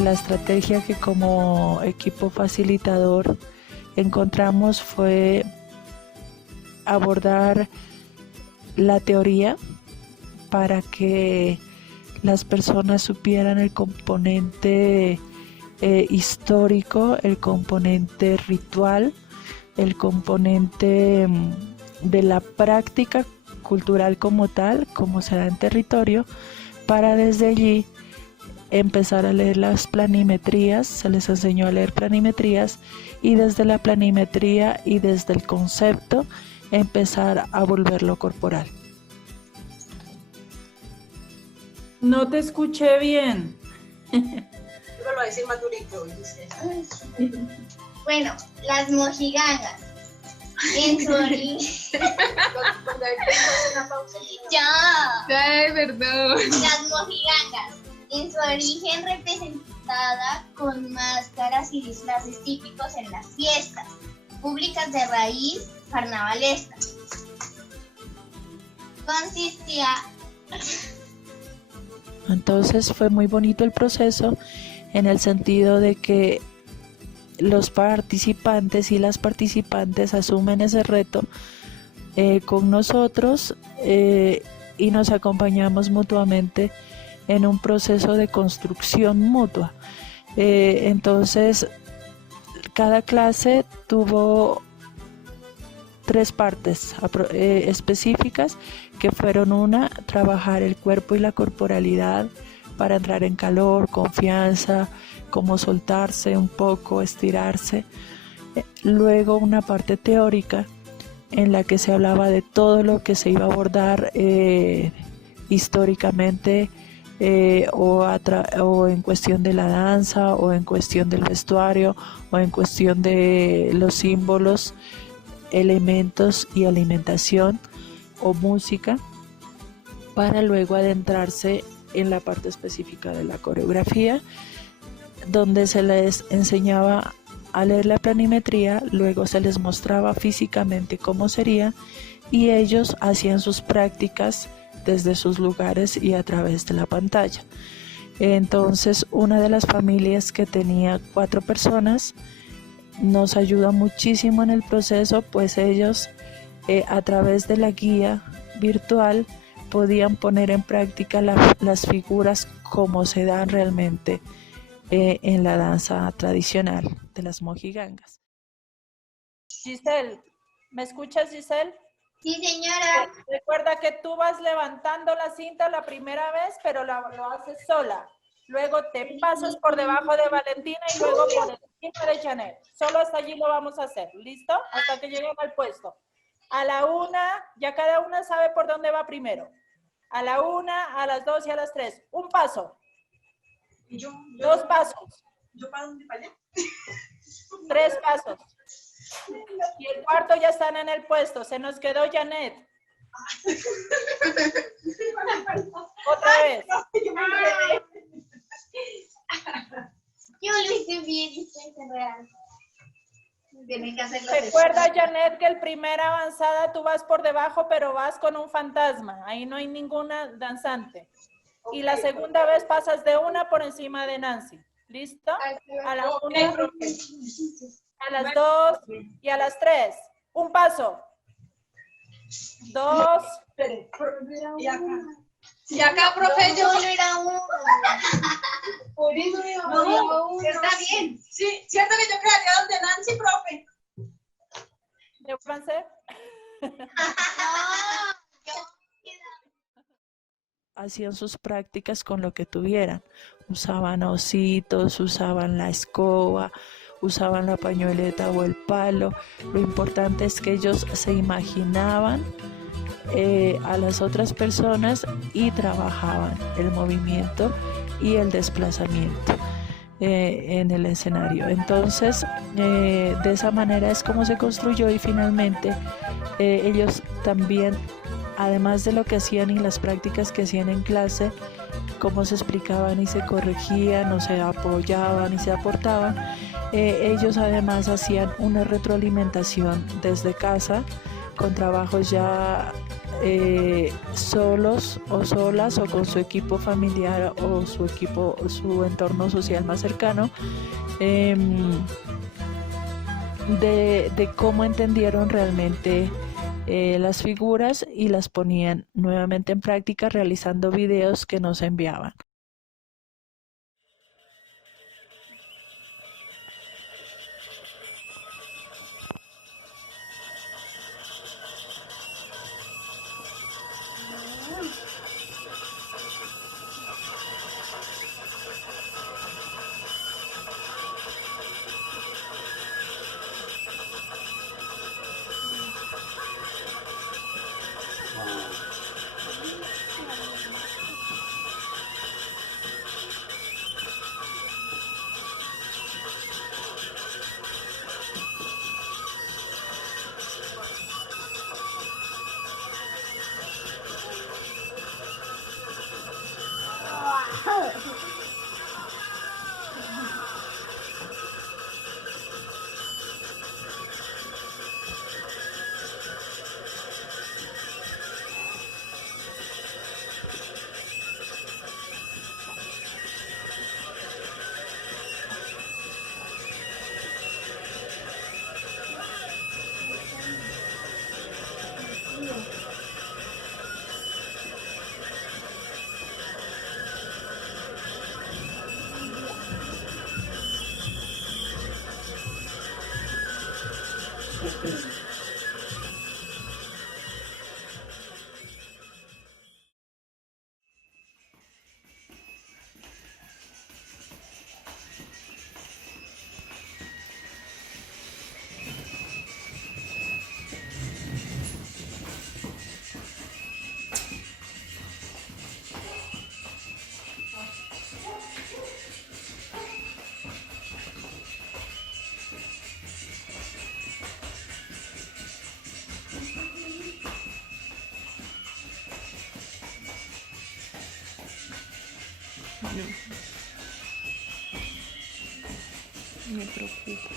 La estrategia que como equipo facilitador encontramos fue abordar la teoría para que las personas supieran el componente histórico, el componente ritual, el componente de la práctica cultural como tal, como se da en territorio, para desde allí empezar a leer las planimetrías. Se les enseñó a leer planimetrías y desde la planimetría y desde el concepto empezar a volverlo corporal. No te escuché bien. Yo lo voy a decir más durito. Bueno, las mojigangas. En su origen. Ay, perdón. Las mojigangas. En su origen representada con máscaras y disfraces típicos en las fiestas públicas de raíz carnavalesca. Consistía. Entonces fue muy bonito el proceso en el sentido de que los participantes y las participantes asumen ese reto con nosotros y nos acompañamos mutuamente en un proceso de construcción mutua. Entonces, cada clase tuvo 3 partes específicas, que fueron una, trabajar el cuerpo y la corporalidad para entrar en calor, confianza, cómo soltarse un poco, estirarse. Luego una parte teórica en la que se hablaba de todo lo que se iba a abordar históricamente, o en cuestión de la danza, o en cuestión del vestuario, o en cuestión de los símbolos, elementos y alimentación o música, para luego adentrarse en la parte específica de la coreografía, donde se les enseñaba a leer la planimetría, luego se les mostraba físicamente cómo sería y ellos hacían sus prácticas desde sus lugares y a través de la pantalla. Entonces, una de las familias que tenía 4 personas nos ayuda muchísimo en el proceso, pues ellos a través de la guía virtual podían poner en práctica las figuras como se dan realmente en la danza tradicional de las mojigangas. Giselle, ¿me escuchas, Giselle? Sí, señora. Recuerda que tú vas levantando la cinta la primera vez, pero lo haces sola. Luego te pasas por debajo de Valentina y luego por encima de Janet. Solo hasta allí lo vamos a hacer. ¿Listo? Hasta que lleguen al puesto. A la 1, ya cada una sabe por dónde va primero. A la 1, a las 2 y a las 3. Un paso. Dos pasos. ¿Yo para dónde, para allá? 3 pasos. Y el cuarto ya están en el puesto. Se nos quedó Janet. Otra vez. Yo lo hice bien, estoy real. Tienen que hacerlo. Recuerda, Janet, que el primera avanzada tú vas por debajo, pero vas con un fantasma. Ahí no hay ninguna danzante. Y la segunda vez pasas de una por encima de Nancy. ¿Listo? A la 1, a las 2 y a las 3. Un paso. 2. Y acá, profe, yo solo era uno. Por eso No, está bien. Sí, cierto que yo quedaría donde Nancy, profe. ¿De francés? Hacían sus prácticas con lo que tuvieran. Usaban ositos, usaban la escoba, usaban la pañoleta o el palo. Lo importante es que ellos se imaginaban a las otras personas y trabajaban el movimiento y el desplazamiento en el escenario. Entonces, de esa manera es como se construyó y finalmente ellos también, además de lo que hacían y las prácticas que hacían en clase, cómo se explicaban y se corregían o se apoyaban y se aportaban. Ellos además hacían una retroalimentación desde casa con trabajos ya solos o solas o con su equipo familiar o su entorno social más cercano, de cómo entendieron realmente las figuras y las ponían nuevamente en práctica realizando videos que nos enviaban. Me preocupa.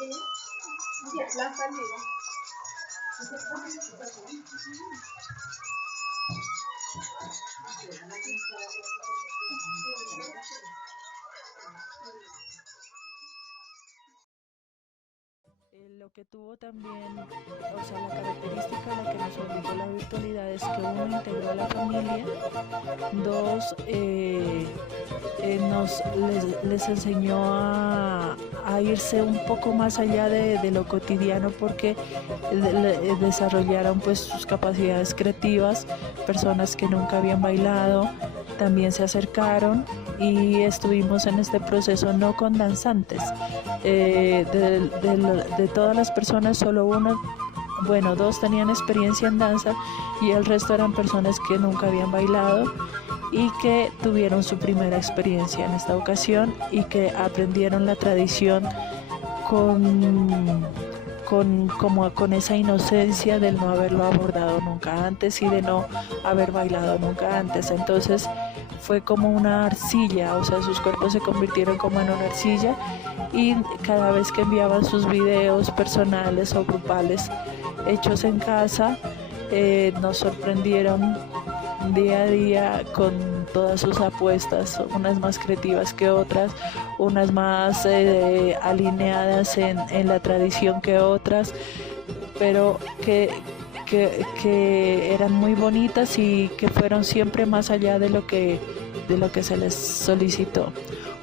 La salida. Lo que tuvo también, o sea, la característica a la que nos obligó la virtualidad es que uno integró a la familia, dos, les enseñó a irse un poco más allá de lo cotidiano porque desarrollaron pues sus capacidades creativas, personas que nunca habían bailado también se acercaron y estuvimos en este proceso no con danzantes. De todas las personas solo uno, bueno, dos tenían experiencia en danza y el resto eran personas que nunca habían bailado y que tuvieron su primera experiencia en esta ocasión y que aprendieron la tradición con esa inocencia del no haberlo abordado nunca antes y de no haber bailado nunca antes. Entonces fue como una arcilla, o sea, sus cuerpos se convirtieron como en una arcilla y cada vez que enviaban sus videos personales o grupales hechos en casa, nos sorprendieron día a día con todas sus apuestas, unas más creativas que otras, unas más alineadas en la tradición que otras, pero que eran muy bonitas y que fueron siempre más allá de lo que se les solicitó.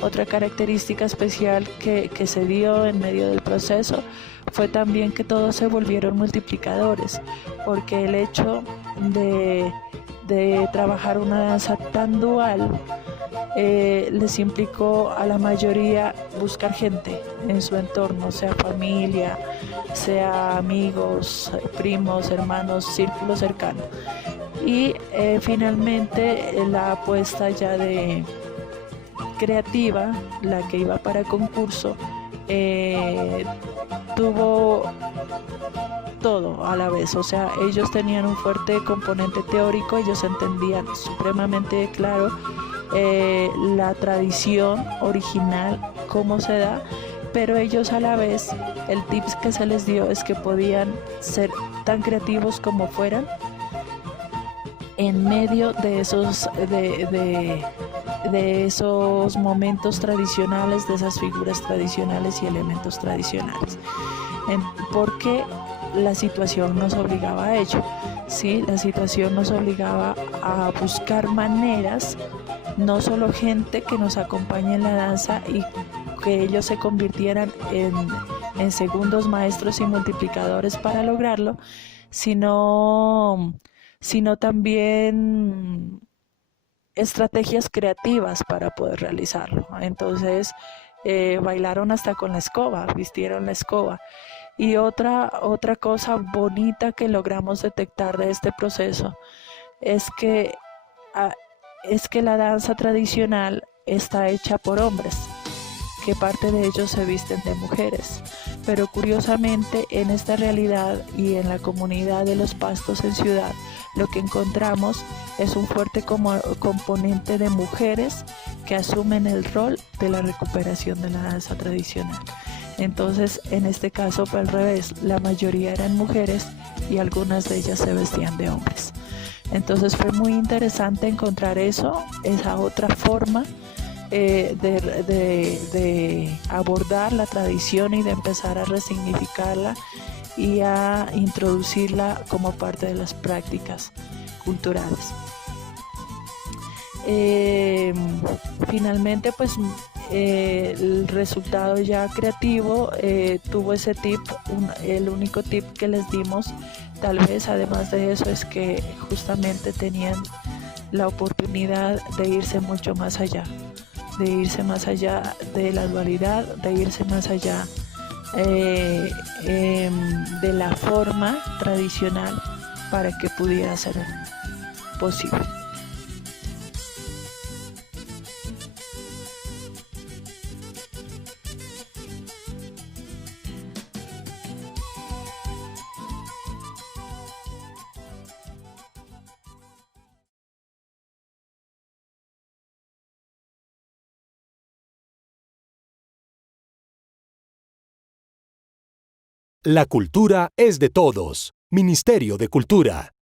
Otra característica especial que se dio en medio del proceso fue también que todos se volvieron multiplicadores, porque el hecho de trabajar una danza tan dual les implicó a la mayoría buscar gente en su entorno, sea familia, sea amigos, primos, hermanos, círculo cercano. Y finalmente la apuesta ya de creativa, la que iba para concurso, tuvo todo a la vez, o sea, ellos tenían un fuerte componente teórico, ellos entendían supremamente claro la tradición original, cómo se da, pero ellos a la vez, el tips que se les dio es que podían ser tan creativos como fueran en medio de esos momentos tradicionales, de esas figuras tradicionales y elementos tradicionales. Porque la situación nos obligaba a ello, ¿sí? La situación nos obligaba a buscar maneras, no solo gente que nos acompañe en la danza y que ellos se convirtieran en segundos maestros y multiplicadores para lograrlo, sino también estrategias creativas para poder realizarlo. Entonces bailaron hasta con la escoba, vistieron la escoba. Y otra cosa bonita que logramos detectar de este proceso es que la danza tradicional está hecha por hombres, que parte de ellos se visten de mujeres. Pero curiosamente en esta realidad y en la comunidad de los Pastos en Ciudad, lo que encontramos es un fuerte componente de mujeres que asumen el rol de la recuperación de la danza tradicional. Entonces, en este caso fue al revés, la mayoría eran mujeres y algunas de ellas se vestían de hombres. Entonces fue muy interesante encontrar eso, esa otra forma de abordar la tradición y de empezar a resignificarla y a introducirla como parte de las prácticas culturales. Finalmente, pues el resultado ya creativo tuvo ese tip, el único tip que les dimos, tal vez además de eso, es que justamente tenían la oportunidad de irse mucho más allá, de la dualidad, de irse más allá de la forma tradicional para que pudiera ser posible. La cultura es de todos. Ministerio de Cultura.